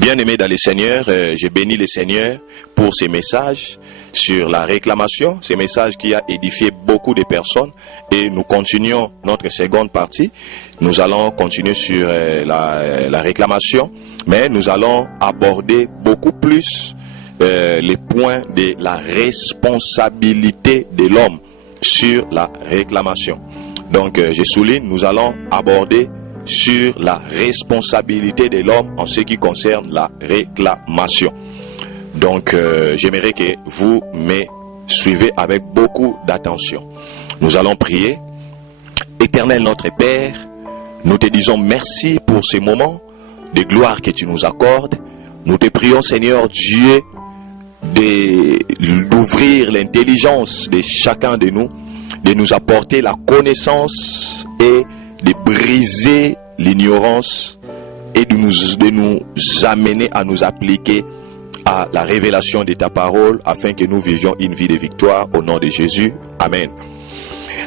Bien-aimés dans les Seigneurs, j'ai béni les Seigneurs pour ces messages sur la réclamation, ces messages qui a édifié beaucoup de personnes, et nous continuons notre seconde partie. Nous allons continuer sur la réclamation, mais nous allons aborder beaucoup plus les points de la responsabilité de l'homme sur la réclamation. Donc je souligne, nous allons aborder sur la responsabilité de l'homme en ce qui concerne la réclamation. Donc j'aimerais que vous me suivez avec beaucoup d'attention. Nous allons prier. Éternel notre Père, nous te disons merci pour ces moments de gloire que tu nous accordes. Nous te prions, Seigneur Dieu, d'ouvrir l'intelligence de chacun de nous apporter la connaissance et de briser l'ignorance et de nous amener à nous appliquer à la révélation de ta parole afin que nous vivions une vie de victoire au nom de Jésus. Amen.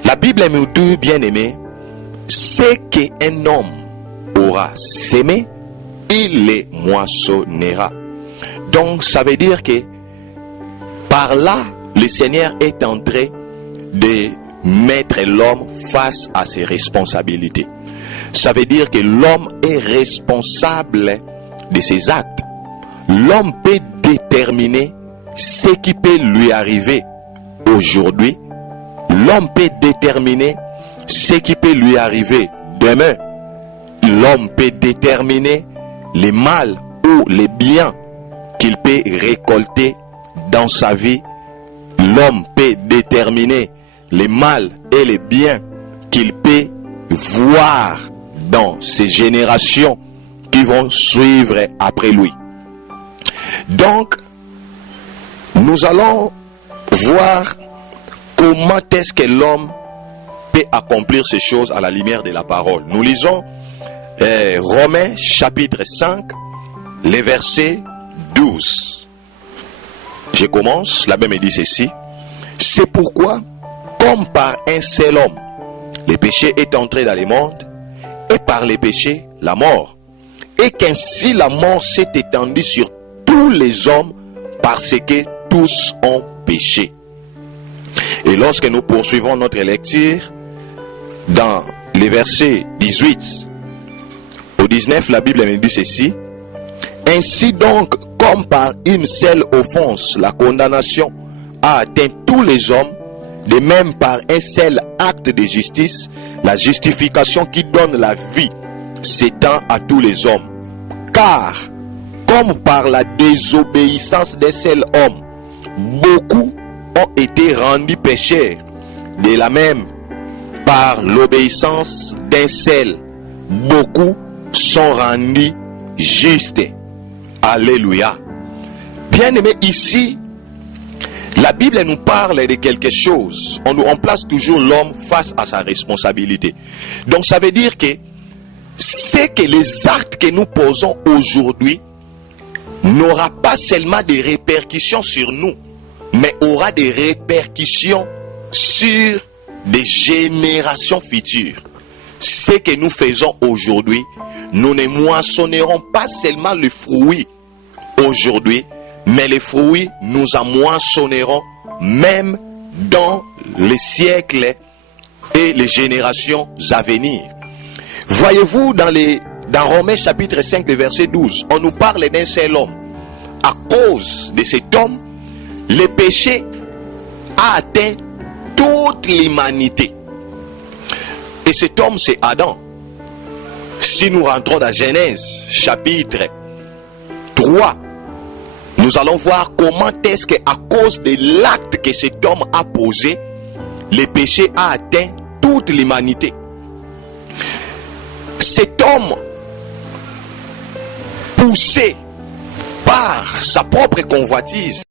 La Bible nous dit, bien-aimé, ce qu'un homme aura sémé, il les moissonnera. Donc ça veut dire que par là, le Seigneur est en train de mettre l'homme face à ses responsabilités. Ça veut dire que l'homme est responsable de ses actes. L'homme peut déterminer ce qui peut lui arriver aujourd'hui. L'homme peut déterminer ce qui peut lui arriver demain. L'homme peut déterminer les mal ou les biens qu'il peut récolter dans sa vie. L'homme peut déterminer les mal et les biens qu'il peut voir dans ces générations qui vont suivre après lui. Donc, nous allons voir comment est-ce que l'homme peut accomplir ces choses à la lumière de la parole. Nous lisons Romains chapitre 5, les versets 12. Je commence, la Bible dit ceci. C'est pourquoi, comme par un seul homme, le péché est entré dans le monde, et par les péchés, la mort. Et qu'ainsi la mort s'est étendue sur tous les hommes, parce que tous ont péché. Et lorsque nous poursuivons notre lecture, dans les versets 18 au 19, la Bible nous dit ceci. Ainsi donc, comme par une seule offense, la condamnation a atteint tous les hommes, de même par un seul acte de justice, la justification qui donne la vie s'étend à tous les hommes. Car, comme par la désobéissance d'un seul homme, beaucoup ont été rendus pécheurs, de la même, par l'obéissance d'un seul, beaucoup sont rendus justes. Alléluia. Bien-aimé, ici, la Bible nous parle de quelque chose. On place toujours l'homme face à sa responsabilité. Donc ça veut dire que c'est que les actes que nous posons aujourd'hui n'aura pas seulement des répercussions sur nous, mais aura des répercussions sur des générations futures. Ce que nous faisons aujourd'hui, nous ne moissonnerons pas seulement le fruit aujourd'hui, mais les fruits nous en moissonnerons même dans les siècles et les générations à venir. Voyez-vous, dans Romains chapitre 5, verset 12, on nous parle d'un seul homme. À cause de cet homme, le péché a atteint toute l'humanité. Et cet homme, c'est Adam. Si nous rentrons dans Genèse chapitre 3, nous allons voir comment est-ce qu'à cause de l'acte que cet homme a posé, le péché a atteint toute l'humanité. Cet homme, poussé par sa propre convoitise,